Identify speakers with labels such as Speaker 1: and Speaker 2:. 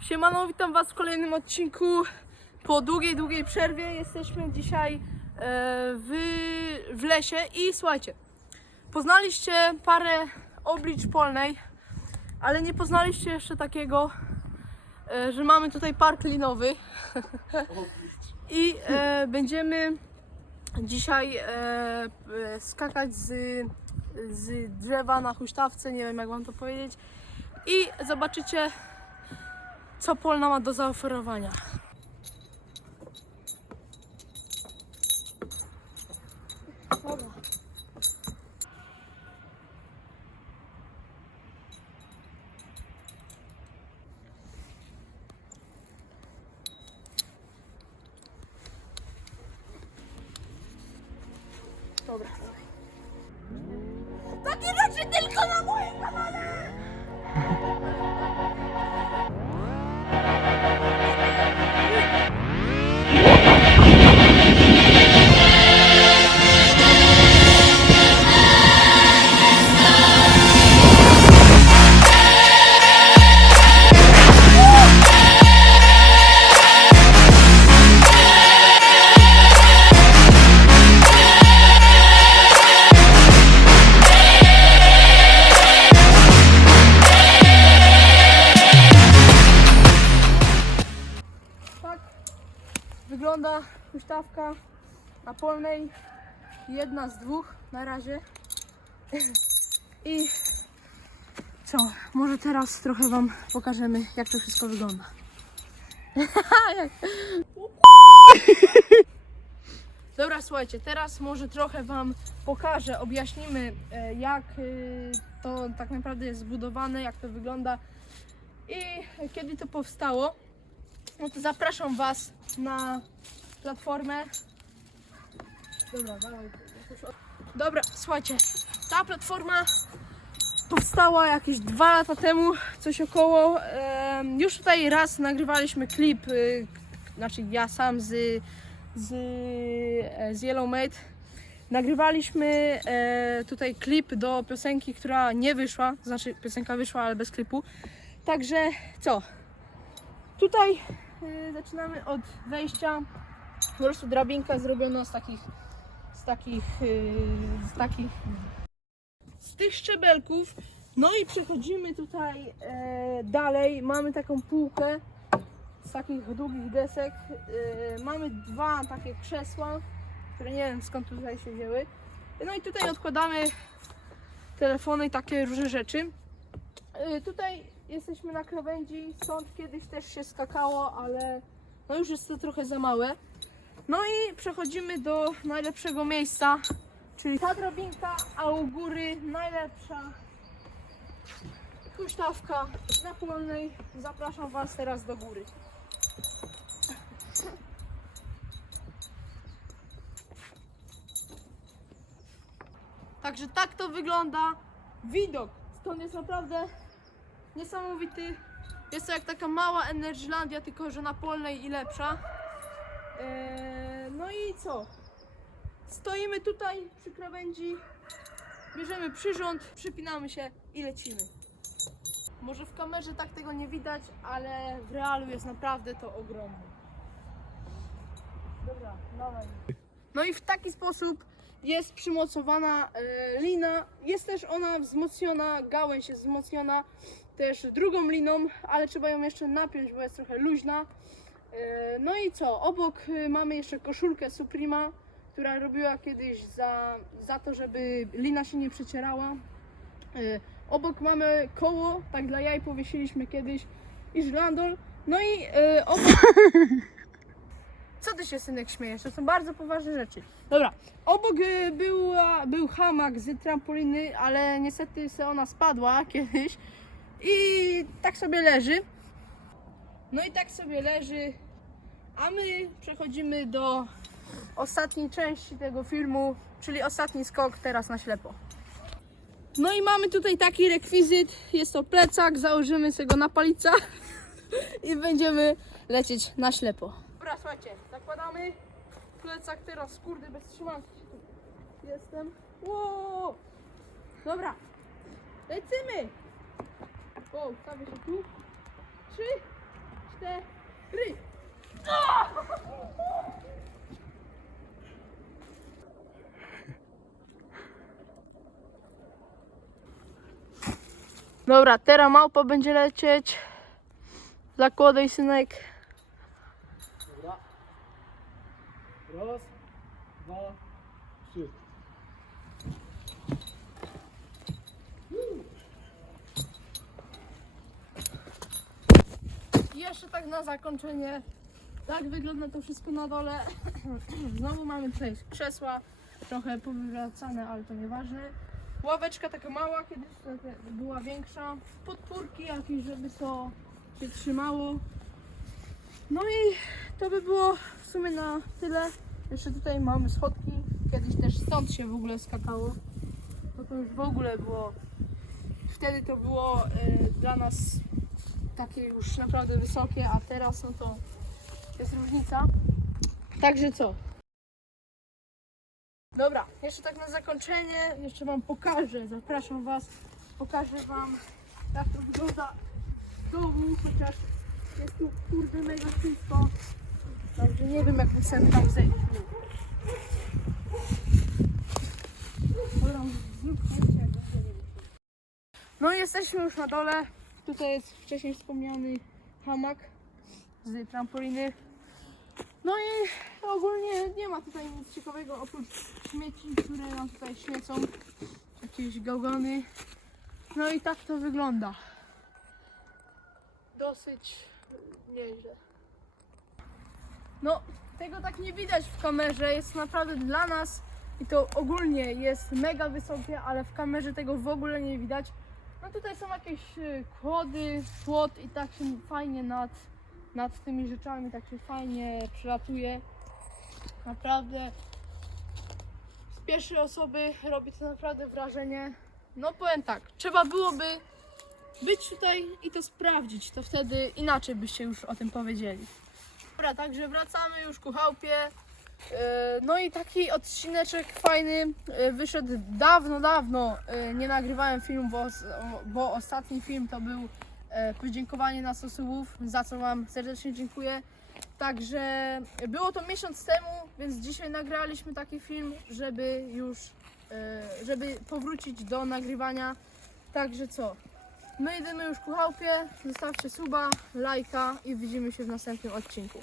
Speaker 1: Siemano, witam Was w kolejnym odcinku. Po długiej, długiej przerwie jesteśmy dzisiaj e, w, w lesie i słuchajcie, poznaliście parę oblicz polnej, ale nie poznaliście jeszcze takiego, e, że mamy tutaj park linowy i e, będziemy dzisiaj skakać z, z drzewa na huśtawce, nie wiem jak Wam to powiedzieć i zobaczycie co Polna ma do zaoferowania. Dobra. Dobra. Takie rzeczy tylko na moim kanale! Wygląda huśtawka na polnej. Jedna z dwóch na razie. I co? Może teraz trochę Wam pokażemy, jak to wszystko wygląda. Dobra, słuchajcie, teraz może trochę Wam pokażę, objaśnimy, e, jak y, to tak naprawdę jest zbudowane, jak to wygląda i kiedy to powstało. No to zapraszam Was na platformę. Dobra, dawaj. Dobra, słuchajcie, ta platforma powstała jakieś dwa lata temu, coś około. Już tutaj raz nagrywaliśmy klip, y, znaczy ja sam z, z, e, z Yellowmate. Nagrywaliśmy e, tutaj klip do piosenki, która nie wyszła, znaczy piosenka wyszła, ale bez klipu. Także co? Tutaj zaczynamy od wejścia. Po prostu drabinka zrobiona z takich, z takich, y, z takich, z tych szczebelków. No i przechodzimy tutaj e, dalej. Mamy taką półkę z takich długich desek. E, mamy dwa takie krzesła, które nie wiem skąd tutaj się wzięły. No i tutaj odkładamy telefony i takie różne rzeczy. Y, Tutaj jesteśmy na krawędzi, stąd kiedyś też się skakało, ale no już jest to trochę za małe. No i przechodzimy do najlepszego miejsca, czyli ta drabinka, a u góry najlepsza huśtawka na polnej. Zapraszam Was teraz do góry. Także tak to wygląda widok. Stąd jest naprawdę niesamowity. Jest to jak taka mała Energylandia, tylko że na polnej i lepsza. Eee, no i co? Stoimy tutaj przy krawędzi, bierzemy przyrząd, przypinamy się i lecimy. Może w kamerze tak tego nie widać, ale w realu jest naprawdę to ogromne. Dobra, dawaj. No i w taki sposób jest przymocowana e, lina. Jest też ona wzmocniona, gałęź jest wzmocniona też drugą liną, ale trzeba ją jeszcze napiąć, bo jest trochę luźna. E, no i co? Obok e, mamy jeszcze koszulkę Suprema, która robiła kiedyś za, za to, żeby lina się nie przecierała. E, obok mamy koło, tak dla jaj powiesiliśmy kiedyś i żlandol. No i obok... Co ty się synek śmiejesz? To są bardzo poważne rzeczy. Dobra, obok była, był hamak z trampoliny, ale niestety se ona spadła kiedyś i tak sobie leży. No i tak sobie leży, a my przechodzimy do ostatniej części tego filmu, czyli ostatni skok teraz na ślepo. No i mamy tutaj taki rekwizyt, jest to plecak, założymy sobie go na palicach i będziemy lecieć na ślepo. Dobra, słuchajcie, zakładamy plecak teraz, kurde, bez trzymanki jestem. Wow! Dobra, lecimy! O, stawię się tu. Trzy, cztery. Dobra, teraz małpa będzie lecieć. Zakładaj synek.
Speaker 2: Dobra. Raz, dwa, trzy.
Speaker 1: I jeszcze tak na zakończenie. Tak wygląda to wszystko na dole. Znowu mamy tutaj krzesła, trochę powywracane, ale to nieważne. Ławeczka taka mała, kiedyś była większa. Podpórki jakieś, żeby to się trzymało. No i to by było w sumie na tyle. Jeszcze tutaj mamy schodki. Kiedyś też stąd się w ogóle skakało. To to już w ogóle było. Wtedy to było y, dla nas takie już naprawdę wysokie, a teraz no to jest różnica. Także co? Dobra, jeszcze tak na zakończenie, jeszcze wam pokażę, zapraszam was, pokażę wam jak to wygląda w domu, chociaż jest tu kurde mega czysto. Także nie wiem jak my sobie tam zejść. Dobra. No i jesteśmy już na dole. Tutaj jest wcześniej wspomniany hamak z trampoliny. No i ogólnie nie ma tutaj nic ciekawego oprócz śmieci, które nam tutaj świecą. Jakieś gałgany. No i tak to wygląda. Dosyć nieźle. No, tego tak nie widać w kamerze. Jest naprawdę dla nas i to ogólnie jest mega wysokie, ale w kamerze tego w ogóle nie widać. No tutaj są jakieś y, kłody, płot i tak się fajnie nad, nad tymi rzeczami tak się fajnie przelatuje. Naprawdę z pierwszej osoby robi to naprawdę wrażenie. No powiem tak, trzeba byłoby być tutaj i to sprawdzić, to wtedy inaczej byście już o tym powiedzieli. Dobra, także wracamy już ku chałupie. Yy, No i taki odcineczek fajny yy, wyszedł dawno, dawno. Yy, Nie nagrywałem filmu, bo, bo ostatni film to był e, podziękowanie na Sosułów, za co Wam serdecznie dziękuję. Także było to miesiąc temu, więc dzisiaj nagraliśmy taki film, żeby już, e, żeby powrócić do nagrywania. Także co? My idziemy już ku chałupie, zostawcie suba, lajka i widzimy się w następnym odcinku.